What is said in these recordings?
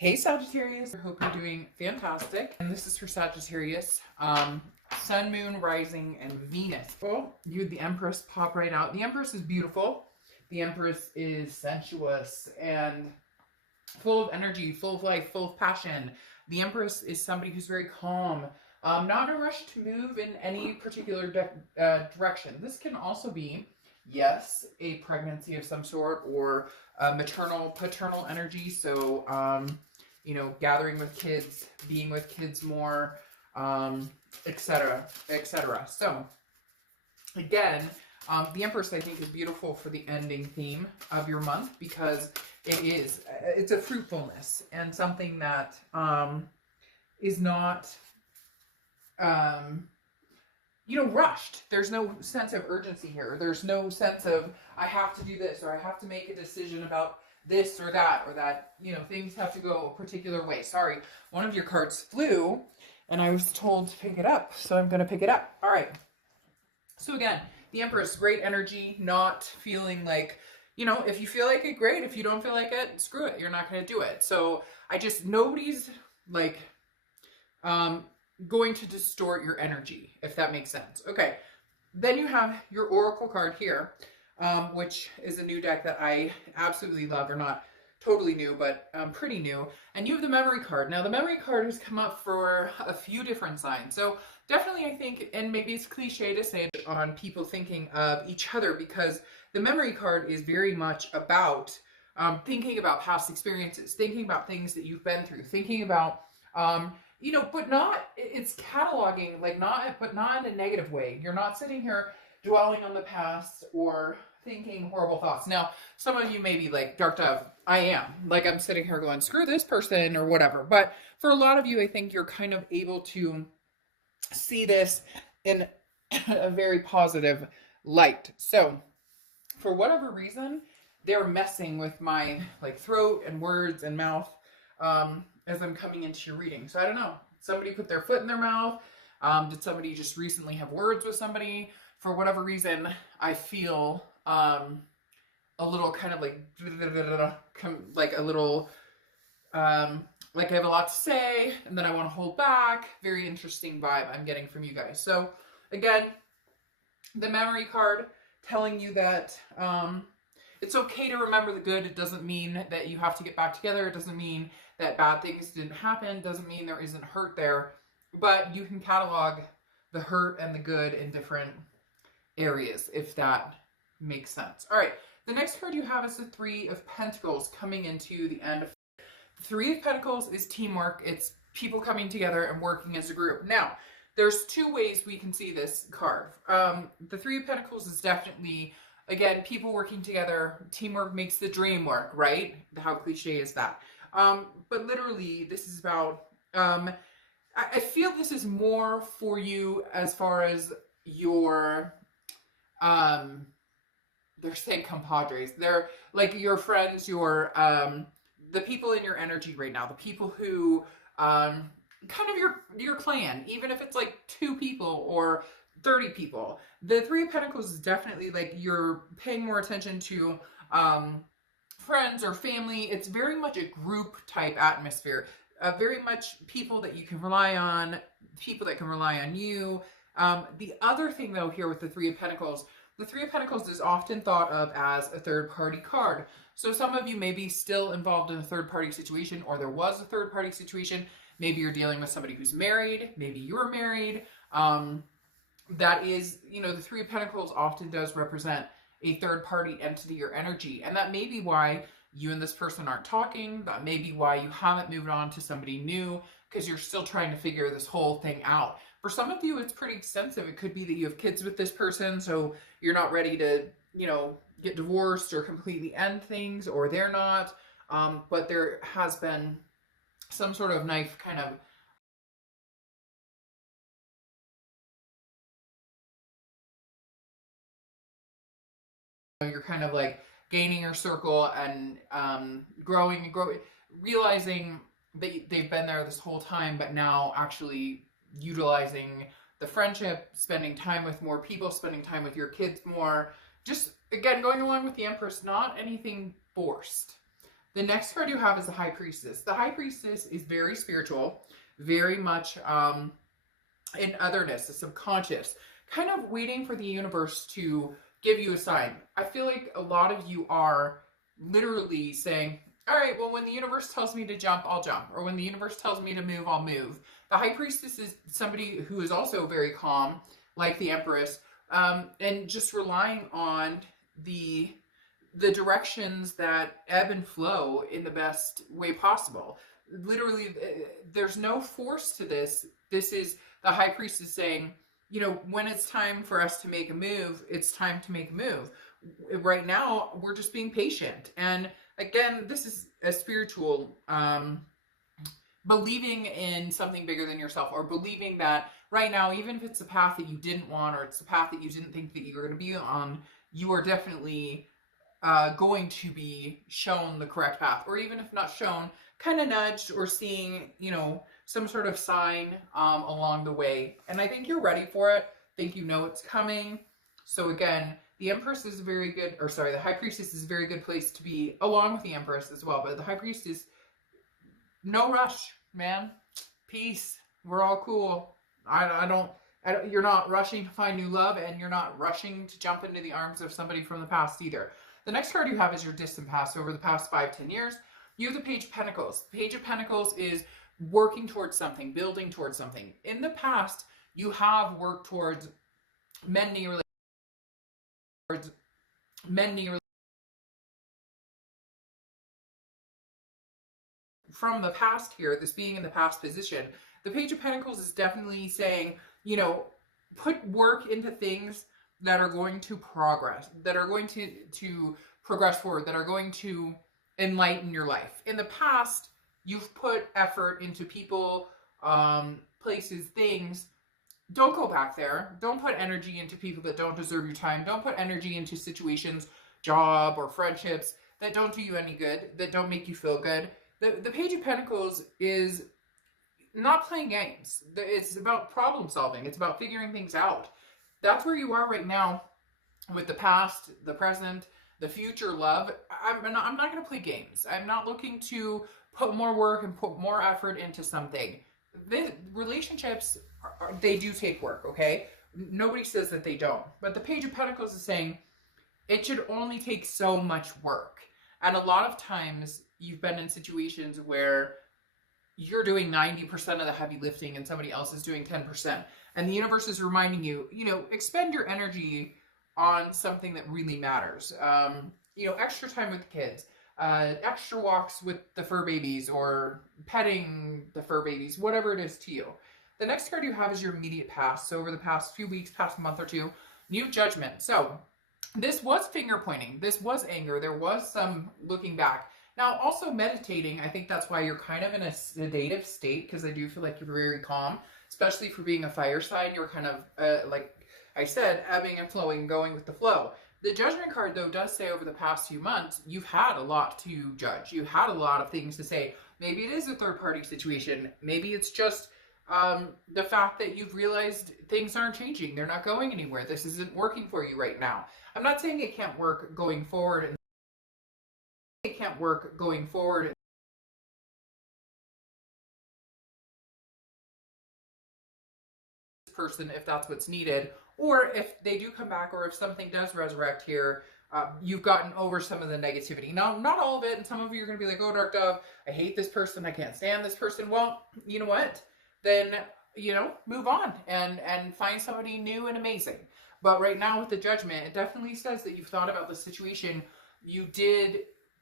Hey Sagittarius, I hope you're doing fantastic. And this is for Sagittarius, Sun, Moon, Rising, and Venus. Oh, you had the Empress pop right out. The Empress is beautiful. The Empress is sensuous and full of energy, full of life, full of passion. The Empress is somebody who's very calm, not in a rush to move in any particular direction. This can also be, yes, a pregnancy of some sort or maternal, paternal energy. So, you know, gathering with kids, being with kids more, etc., etc. So, again, the Empress, I think, is beautiful for the ending theme of your month because it's a fruitfulness and something that is not, you know, rushed. There's no sense of urgency here. There's no sense of, I have to do this or I have to make a decision about this or that, you know, things have to go a particular way. Sorry, one of your cards flew and I was told to pick it up, so I'm going to pick it up. All right. So again, the Empress, great energy, not feeling like, you know, if you feel like it, great. If you don't feel like it, screw it. You're not going to do it. So nobody's like going to distort your energy, if that makes sense. Okay. Then you have your Oracle card here, which is a new deck that I absolutely love. Or not totally new, but pretty new. And you have the Memory card. Now, the Memory card has come up for a few different signs. So definitely, I think, and maybe it's cliche to say it on people thinking of each other, because the Memory card is very much about thinking about past experiences, thinking about things that you've been through, thinking about, you know, but not, it's cataloging, like but not in a negative way. You're not sitting here dwelling on the past or thinking horrible thoughts. Now, some of you may be like, Dark Dove, I am. Like, I'm sitting here going, screw this person or whatever. But for a lot of you, I think you're kind of able to see this in a very positive light. So, for whatever reason, they're messing with my like throat and words and mouth as I'm coming into your reading. So I don't know. Somebody put their foot in their mouth. Did somebody just recently have words with somebody? For whatever reason, I feel a little kind of like a little like I have a lot to say and then I want to hold back. Very interesting vibe I'm getting from you guys. So again, the Memory card telling you that it's okay to remember the good. It doesn't mean that you have to get back together. It doesn't mean that bad things didn't happen. It doesn't mean there isn't hurt there. But you can catalog the hurt and the good in different areas, if that makes sense. All right. The next card you have is the Three of Pentacles coming into the end. The Three of Pentacles is teamwork. It's people coming together and working as a group. Now, there's two ways we can see this card. The Three of Pentacles is definitely, again, people working together. Teamwork makes the dream work, right? How cliche is that? But literally, this is about, I feel this is more for you as far as your, they're saying compadres. They're like your friends, your, the people in your energy right now, the people who, kind of your clan, even if it's like 2 people or 30 people. The Three of Pentacles is definitely like you're paying more attention to friends or family. It's very much a group type atmosphere. Very much people that you can rely on, people that can rely on you. The other thing though here with the Three of Pentacles, the Three of Pentacles is often thought of as a third-party card. So some of you may be still involved in a third-party situation, or there was a third-party situation. Maybe you're dealing with somebody who's married. Maybe you're married. That is, you know, the Three of Pentacles often does represent a third-party entity or energy. And that may be why you and this person aren't talking. That may be why you haven't moved on to somebody new, because you're still trying to figure this whole thing out. For some of you, it's pretty extensive. It could be that you have kids with this person, so you're not ready to, you know, get divorced or completely end things, or they're not. But there has been some sort of knife kind of you're kind of like gaining your circle and growing, realizing that they've been there this whole time, but now actually utilizing the friendship, spending time with more people, spending time with your kids more. Just, again, going along with the Empress, not anything forced. The next card you have is the High Priestess. The High Priestess is very spiritual, very much in otherness, the subconscious, kind of waiting for the universe to give you a sign. I feel like a lot of you are literally saying, all right, well, when the universe tells me to jump, I'll jump. Or when the universe tells me to move, I'll move. The High Priestess is somebody who is also very calm, like the Empress, and just relying on the directions that ebb and flow in the best way possible. Literally, there's no force to this. This is the High Priestess saying, you know, when it's time for us to make a move, it's time to make a move. Right now, we're just being patient. And again, this is a spiritual believing in something bigger than yourself, or believing that right now, even if it's a path that you didn't want, or it's a path that you didn't think that you were going to be on, you are definitely going to be shown the correct path, or even if not shown, kind of nudged or seeing, you know, some sort of sign along the way. And I think you're ready for it. I think you know it's coming. So again, the Empress is a very good, or sorry, the High Priestess is a very good place to be, along with the Empress as well. But the High Priestess, no rush, man. Peace. We're all cool. I don't, you're not rushing to find new love, and you're not rushing to jump into the arms of somebody from the past either. The next card you have is your distant past. Over the past 5-10 years, you have the Page of Pentacles. The Page of Pentacles is working towards something, building towards something. In the past, you have worked towards mending from the past here, this being in the past position. The Page of Pentacles is definitely saying, you know, put work into things that are going to progress, that are going to progress forward, that are going to enlighten your life. In the past, you've put effort into people, places, things. Don't go back there. Don't put energy into people that don't deserve your time. Don't put energy into situations, job or friendships that don't do you any good, that don't make you feel good. The Page of Pentacles is not playing games. It's about problem solving. It's about figuring things out. That's where you are right now with the past, the present, the future love. I'm not going to play games. I'm not looking to put more work and put more effort into something. The relationships, they do take work, okay? Nobody says that they don't. But the Page of Pentacles is saying it should only take so much work. And a lot of times you've been in situations where you're doing 90% of the heavy lifting and somebody else is doing 10%. And the universe is reminding you, you know, expend your energy on something that really matters. You know, extra time with the kids, extra walks with the fur babies, or petting the fur babies, whatever it is to you. The next card you have is your immediate past. So over the past few weeks, past month or two, new judgment. So this was finger pointing. This was anger. There was some looking back. Now, also meditating, I think that's why you're kind of in a sedative state, because I do feel like you're very calm, especially for being a fire sign. You're kind of, like I said, ebbing and flowing, going with the flow. The Judgment card, though, does say over the past few months, you've had a lot to judge. You had a lot of things to say. Maybe it is a third-party situation. Maybe it's just the fact that you've realized things aren't changing. They're not going anywhere. This isn't working for you right now. I'm not saying it can't work going forward. It can't work going forward. Person, if that's what's needed, or if they do come back, or if something does resurrect here, you've gotten over some of the negativity. Now, not all of it, and some of you are going to be like, oh, Dark Dove, I hate this person, I can't stand this person. Well, you know what? Then, you know, move on and find somebody new and amazing. But right now with the Judgment, it definitely says that you've thought about the situation. You did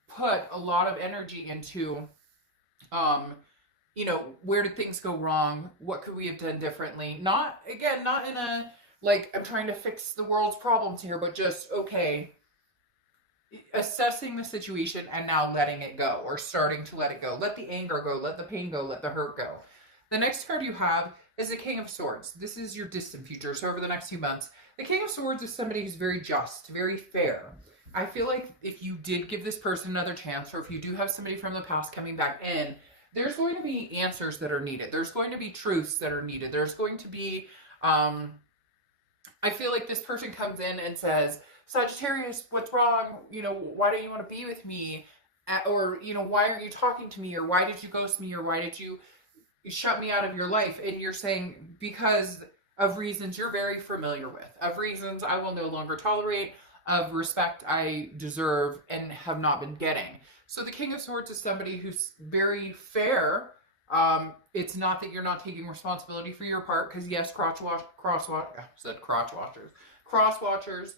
put a lot of energy into, you know, where did things go wrong? What could we have done differently? Not, again, not in a, like, I'm trying to fix the world's problems here, but just, okay, assessing the situation and now letting it go, or starting to let it go. Let the anger go, let the pain go, let the hurt go. The next card you have is the King of Swords. This is your distant future. So over the next few months, the King of Swords is somebody who's very just, very fair. I feel like if you did give this person another chance, or if you do have somebody from the past coming back in, there's going to be answers that are needed. There's going to be truths that are needed. There's going to be, I feel like this person comes in and says, Sagittarius, what's wrong? You know, why don't you want to be with me? or, you know, why aren't you talking to me? Or why did you ghost me? Or why did you shut me out of your life? And you're saying because of reasons you're very familiar with, of reasons I will no longer tolerate, of respect I deserve and have not been getting. So the King of Swords is somebody who's very fair. It's not that you're not taking responsibility for your part, because yes, cross watchers.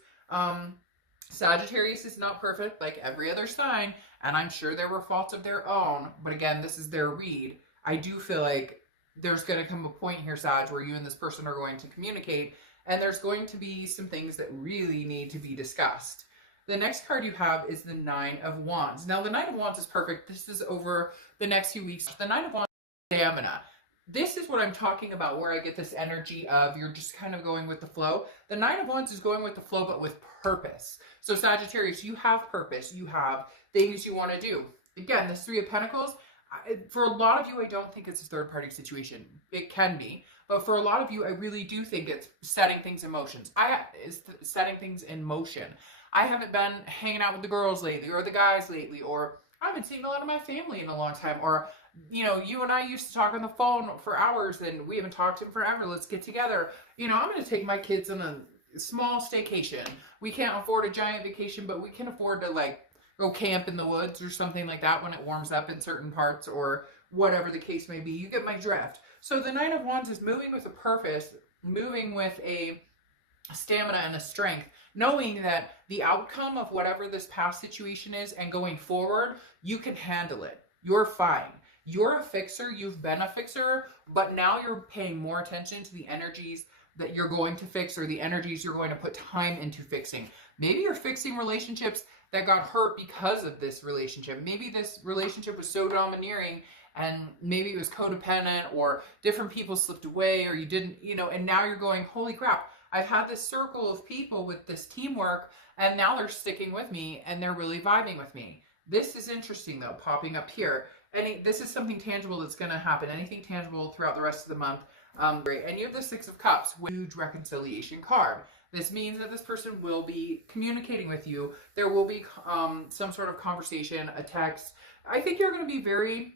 Sagittarius is not perfect like every other sign, and I'm sure there were faults of their own, but again, this is their read. I do feel like there's going to come a point here, Sag, where you and this person are going to communicate, and there's going to be some things that really need to be discussed. The next card you have is the Nine of Wands. Now, the Nine of Wands is perfect. This is over the next few weeks. The Nine of Wands is stamina. This is what I'm talking about, where I get this energy of you're just kind of going with the flow. The Nine of Wands is going with the flow, but with purpose. So Sagittarius, you have purpose. You have things you want to do. Again, this Three of Pentacles, for a lot of you, I don't think it's a third-party situation. It can be. But for a lot of you, I really do think it's setting things in motion. Setting things in motion. I haven't been hanging out with the girls lately, or the guys lately, or I haven't seen a lot of my family in a long time, or, you know, you and I used to talk on the phone for hours and we haven't talked in forever. Let's get together. You know, I'm going to take my kids on a small staycation. We can't afford a giant vacation, but we can afford to, like, go camp in the woods or something like that when it warms up in certain parts, or whatever the case may be. You get my drift. So the Nine of Wands is moving with a purpose, moving with a stamina and a strength, knowing that the outcome of whatever this past situation is and going forward, you can handle it. You're fine. You're a fixer. You've been a fixer, but now you're paying more attention to the energies that you're going to fix, or the energies you're going to put time into fixing. Maybe you're fixing relationships that got hurt because of this relationship. Maybe this relationship was so domineering, and maybe it was codependent, or different people slipped away, or you didn't, you know, and now you're going, holy crap, I've had this circle of people with this teamwork, and now they're sticking with me, and they're really vibing with me. This is interesting, though, popping up here. And this is something tangible that's going to happen. Anything tangible throughout the rest of the month. Great. And you have the Six of Cups, huge reconciliation card. This means that this person will be communicating with you. There will be some sort of conversation, a text. I think you're going to be very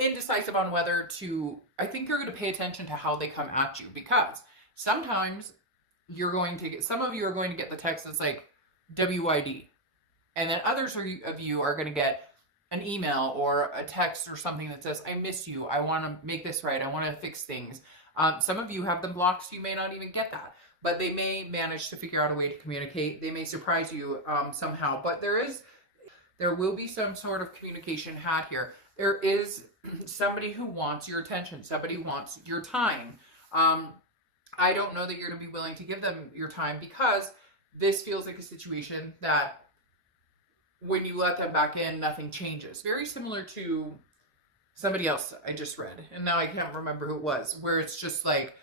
indecisive on whether to, I think you're going to pay attention to how they come at you, because sometimes you're going to get, some of you are going to get the text that's like WID. And then others of you are going to get an email or a text or something that says, I miss you. I want to make this right. I want to fix things. Some of you have them blocked, so you may not even get that. But they may manage to figure out a way to communicate. They may surprise you somehow. But there will be some sort of communication had here. There is somebody who wants your attention. Somebody who wants your time. I don't know that you're going to be willing to give them your time, because this feels like a situation that when you let them back in, nothing changes. Very similar to somebody else I just read, and now I can't remember who it was, where it's just like,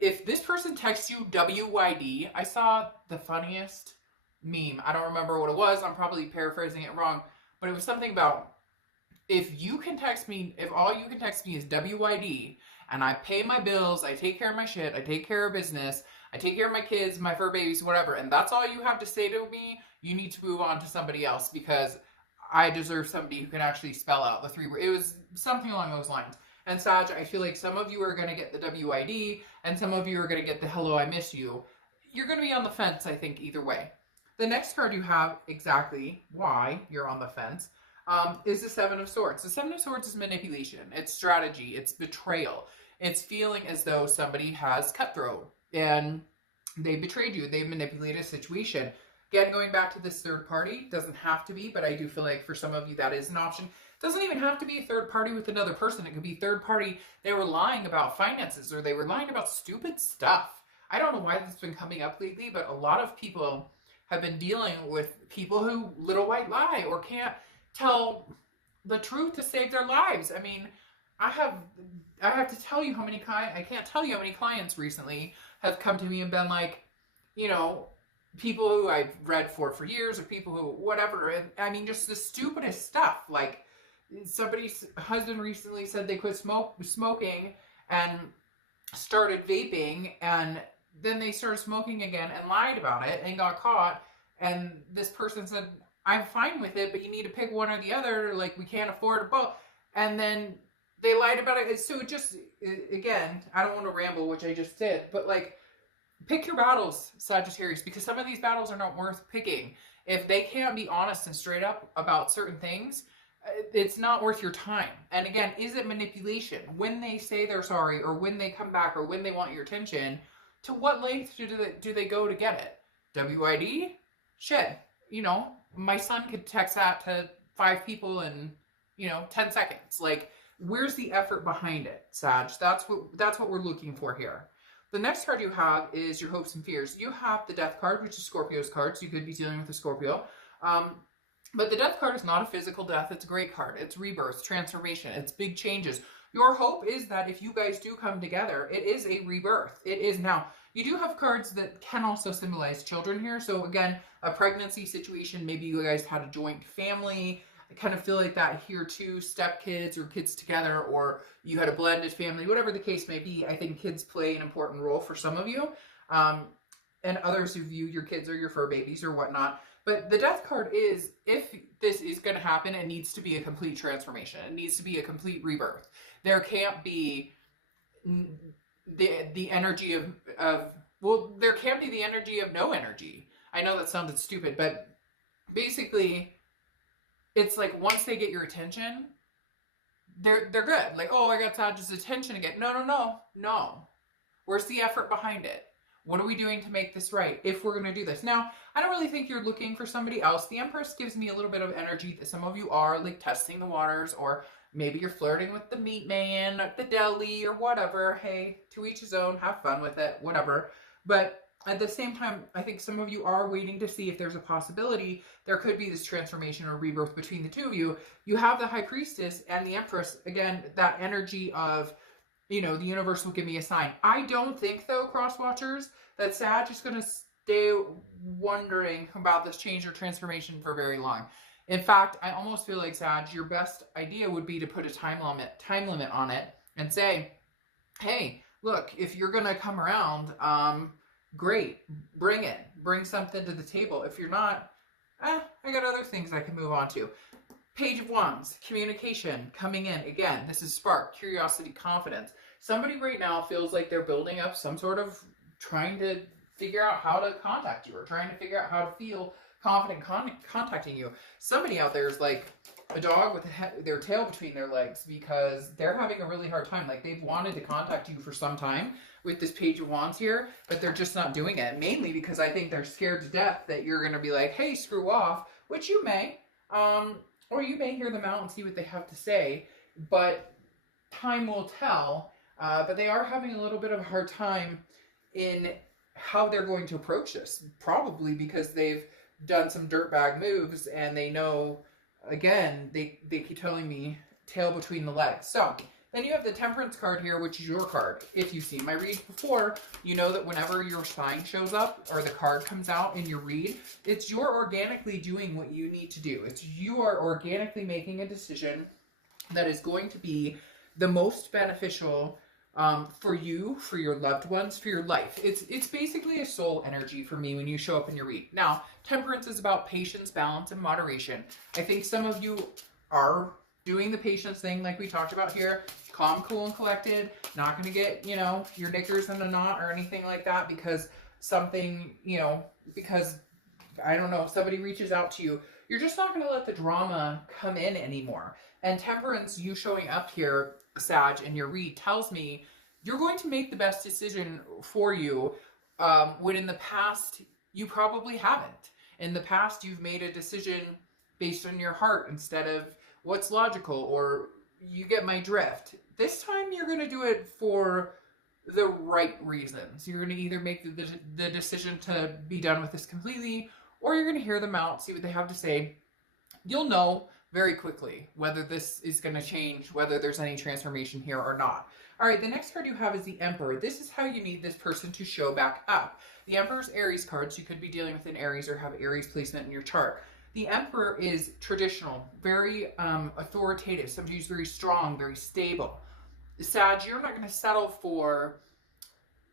if this person texts you WYD, I saw the funniest meme. I don't remember what it was. I'm probably paraphrasing it wrong, but it was something about, if you can text me, if all you can text me is WYD, and I pay my bills, I take care of my shit, I take care of business, I take care of my kids, my fur babies, whatever, and that's all you have to say to me, you need to move on to somebody else, because I deserve somebody who can actually spell out the three words. It was something along those lines. And Sag, I feel like some of you are going to get the WID, and some of you are going to get the hello, I miss you. You're going to be on the fence, I think, either way. The next card you have, exactly why you're on the fence, is the Seven of Swords. The Seven of Swords is manipulation. It's strategy. It's betrayal. It's feeling as though somebody has cutthroat, and they betrayed you. They manipulated a situation. Again, going back to this third party, doesn't have to be, but I do feel like for some of you that is an option. It doesn't even have to be a third party with another person. It could be third party, they were lying about finances, or they were lying about stupid stuff. I don't know why this has been coming up lately, but a lot of people have been dealing with people who little white lie, or can't tell the truth to save their lives. I mean, I have to tell you how many I can't tell you how many clients recently have come to me and been like, you know, people who I've read for years, or people who whatever, and I mean, just the stupidest stuff. Like, somebody's husband recently said they quit smoking and started vaping, and then they started smoking again and lied about it and got caught, and this person said, I'm fine with it, but you need to pick one or the other. Like, we can't afford a both. And then they lied about it. So it just, again, I don't want to ramble, which I just did, but like, pick your battles, Sagittarius, because some of these battles are not worth picking. If they can't be honest and straight up about certain things, it's not worth your time. And again, is it manipulation? When they say they're sorry, or when they come back, or when they want your attention, to what length do they go to get it? WID? Shit. You know, my son could text that to 5 people in, 10 seconds. Like, where's the effort behind it, Sag? That's what we're looking for here. The next card you have is your hopes and fears. You have the Death card, which is Scorpio's card, so you could be dealing with a Scorpio. But the Death card is not a physical death. It's a great card. It's rebirth, transformation. It's big changes. Your hope is that if you guys do come together, it is a rebirth. It is. Now, you do have cards that can also symbolize children here. So again, a pregnancy situation, maybe you guys had a joint family. I kind of feel like that here too, stepkids or kids together, or you had a blended family, whatever the case may be. I think kids play an important role for some of you, and others who view your kids or your fur babies or whatnot. But the Death card is, if this is going to happen, it needs to be a complete transformation. It needs to be a complete rebirth. There can't be the energy of there can't be the energy of no energy. I know that sounded stupid, but basically, it's like once they get your attention, they're good. Like, oh, I got Saj's attention again. No. Where's the effort behind it? What are we doing to make this right if we're going to do this? Now, I don't really think you're looking for somebody else. The Empress gives me a little bit of energy that some of you are, like, testing the waters, or maybe you're flirting with the meat man at the deli or whatever. Hey, to each his own. Have fun with it, whatever. But at the same time, I think some of you are waiting to see if there's a possibility there could be this transformation or rebirth between the two of you. You have the High Priestess and the Empress. Again, that energy of, the universe will give me a sign. I don't think, though, cross-watchers, that Sag is going to stay wondering about this change or transformation for very long. In fact, I almost feel like, Sag, your best idea would be to put a time limit on it and say, hey, look, if you're going to come around, great, bring it. Bring something to the table. If you're not, I got other things I can move on to. Page of Wands, communication, coming in. Again, this is spark, curiosity, confidence. Somebody right now feels like they're building up some sort of trying to figure out how to contact you, or trying to figure out how to feel confident contacting you. Somebody out there is like a dog with their tail between their legs, because they're having a really hard time. Like, they've wanted to contact you for some time with this Page of Wands here, but they're just not doing it. Mainly because I think they're scared to death that you're going to be like, hey, screw off, which you may. Or you may hear them out and see what they have to say, but time will tell. But they are having a little bit of a hard time in how they're going to approach this. Probably because they've done some dirtbag moves, and they know, again, they keep telling me tail between the legs. So then you have the Temperance card here, which is your card. If you've seen my read before, you know that whenever your sign shows up or the card comes out in your read, it's you're organically doing what you need to do. It's you are organically making a decision that is going to be the most beneficial for you, for your loved ones, for your life. It's basically a soul energy for me when you show up in your read. Now, Temperance is about patience, balance, and moderation. I think some of you are doing the patience thing like we talked about here. Calm, cool, and collected. Not going to get, your knickers in a knot or anything like that because something, because, I don't know, somebody reaches out to you. You're just not going to let the drama come in anymore. And Temperance, you showing up here, Sag, in your read, tells me you're going to make the best decision for you when in the past you probably haven't. In the past, you've made a decision based on your heart instead of what's logical, or you get my drift. This time you're going to do it for the right reasons. You're going to either make the decision to be done with this completely, or you're going to hear them out, see what they have to say. You'll know very quickly whether this is going to change, whether there's any transformation here or not. All right, the next card you have is the Emperor. This is how you need this person to show back up. The Emperor's Aries card, so you could be dealing with an Aries or have Aries placement in your chart. The Emperor is traditional, very authoritative, sometimes very strong, very stable. Sag, you're not going to settle for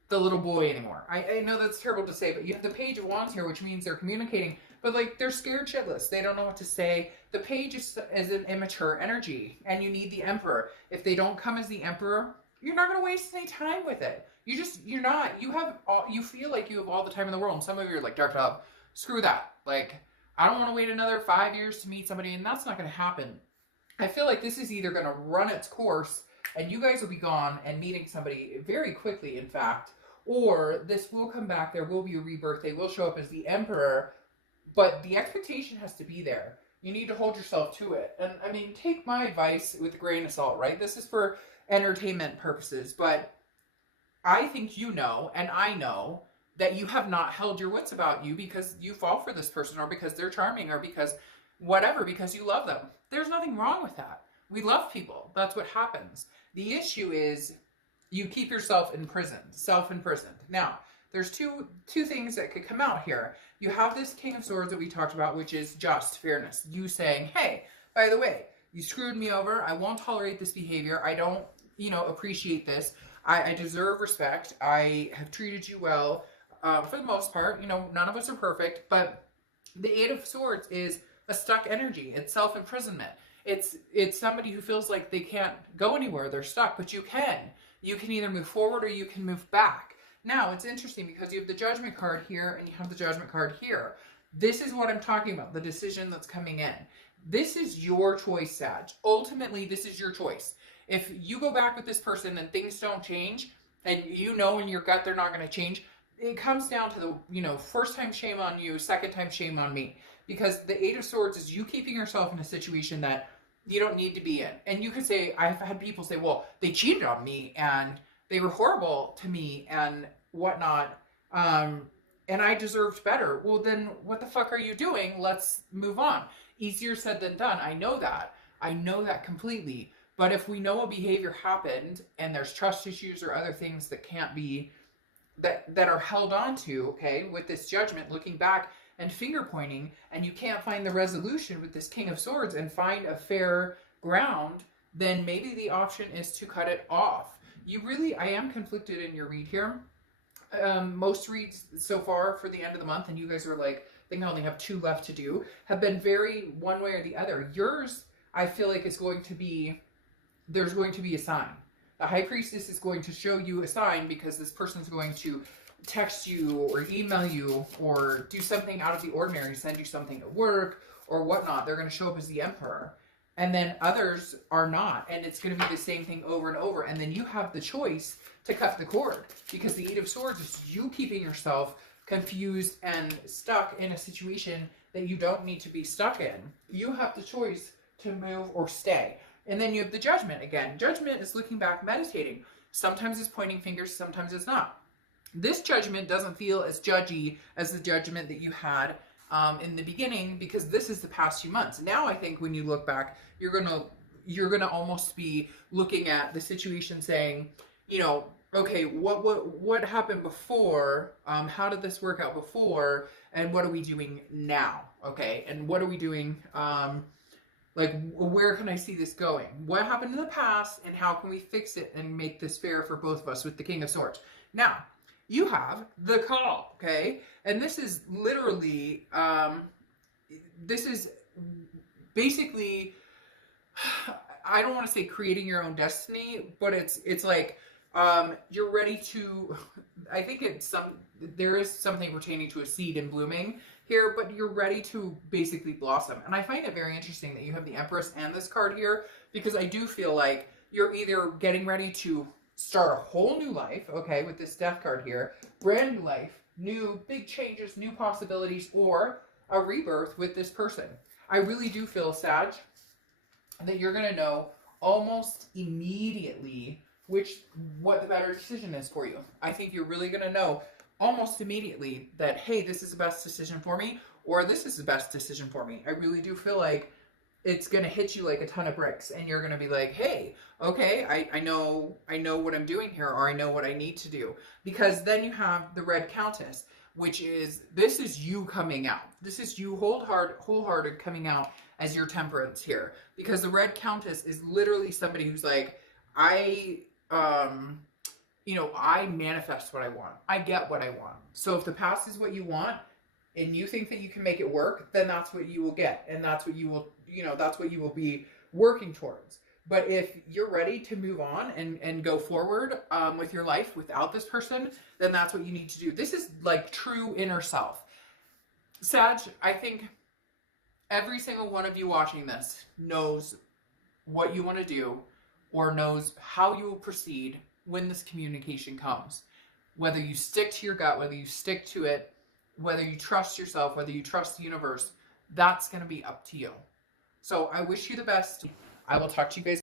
the little boy anymore. I know that's terrible to say, but you have the Page of Wands here, which means they're communicating but like they're scared shitless. They don't know what to say. The page is an immature energy, and you need the Emperor. If they don't come as the Emperor, you're not going to waste any time with it. You're not. You feel like you have all the time in the world. And some of you are like, Dark Love, screw that. Like, I don't want to wait another 5 years to meet somebody, and that's not going to happen. I feel like this is either going to run its course, and you guys will be gone and meeting somebody very quickly, in fact, or this will come back. There will be a rebirth. They will show up as the Emperor, but the expectation has to be there. You need to hold yourself to it. And I mean, take my advice with a grain of salt, right? This is for entertainment purposes, but I think you know, and I know, that you have not held your wits about you because you fall for this person, or because they're charming, or because whatever, because you love them. There's nothing wrong with that. We love people. That's what happens. The issue is you keep yourself imprisoned, self-imprisoned. Now, there's two things that could come out here. You have this King of Swords that we talked about, which is just fairness. You saying, hey, by the way, you screwed me over. I won't tolerate this behavior. I don't, appreciate this. I deserve respect. I have treated you well. For the most part, none of us are perfect, but the Eight of Swords is a stuck energy. It's self-imprisonment. It's somebody who feels like they can't go anywhere. They're stuck, but you can. You can either move forward or you can move back. Now, it's interesting because you have the Judgment card here and you have the Judgment card here. This is what I'm talking about, the decision that's coming in. This is your choice, Sag. Ultimately, this is your choice. If you go back with this person and things don't change, and you know in your gut they're not going to change, it comes down to the, first time shame on you, second time shame on me. Because the Eight of Swords is you keeping yourself in a situation that you don't need to be in. And you could say, I've had people say, well, they cheated on me and they were horrible to me and whatnot. And I deserved better. Well, then what the fuck are you doing? Let's move on. Easier said than done. I know that. I know that completely. But if we know a behavior happened and there's trust issues or other things that can't be, that are held on to, okay, with this Judgment, looking back and finger pointing, and you can't find the resolution with this King of Swords and find a fair ground, then maybe the option is to cut it off. I am conflicted in your read here. Most reads so far for the end of the month, and you guys are like, I think I only have 2 left to do, have been very one way or the other. Yours, I feel like there's going to be a sign. The High Priestess is going to show you a sign because this person's going to text you or email you or do something out of the ordinary, send you something at work or whatnot. They're going to show up as the Emperor. And then others are not. And it's going to be the same thing over and over. And then you have the choice to cut the cord. Because the Eight of Swords is you keeping yourself confused and stuck in a situation that you don't need to be stuck in. You have the choice to move or stay. And then you have the Judgment again. Judgment is looking back, meditating. Sometimes it's pointing fingers, sometimes it's not. This Judgment doesn't feel as judgy as the Judgment that you had in the beginning, because this is the past few months. Now I think when you look back, you're gonna almost be looking at the situation saying, okay, what happened before? How did this work out before? And what are we doing now? Okay, and what are we doing? Where can I see this going? What happened in the past, and how can we fix it and make this fair for both of us with the King of Swords? Now, you have the Call, okay? And this is literally, this is basically, I don't want to say creating your own destiny, but it's like, you're ready to, I think there is something pertaining to a seed and blooming here, but you're ready to basically blossom. And I find it very interesting that you have the Empress and this card here, because I do feel like you're either getting ready to start a whole new life, okay, with this Death card here, brand new life, new big changes, new possibilities, or a rebirth with this person. I really do feel, Sag, that you're going to know almost immediately what the better decision is for you. I think you're really going to know almost immediately that, hey, this is the best decision for me, or this is the best decision for me. I really do feel like it's going to hit you like a ton of bricks, and you're going to be like, hey, okay, I know what I'm doing here, or I know what I need to do. Because then you have the Red Countess, which is, this is you coming out. This is you wholehearted coming out as your Temperance here. Because the Red Countess is literally somebody who's like, I manifest what I want. I get what I want. So if the past is what you want, and you think that you can make it work, then that's what you will get. And that's what you will, that's what you will be working towards. But if you're ready to move on and go forward with your life without this person, then that's what you need to do. This is like true inner self. Sag, I think every single one of you watching this knows what you want to do or knows how you will proceed when this communication comes. Whether you stick to your gut, whether you stick to it, whether you trust yourself, whether you trust the universe, that's going to be up to you. So I wish you the best. I will talk to you guys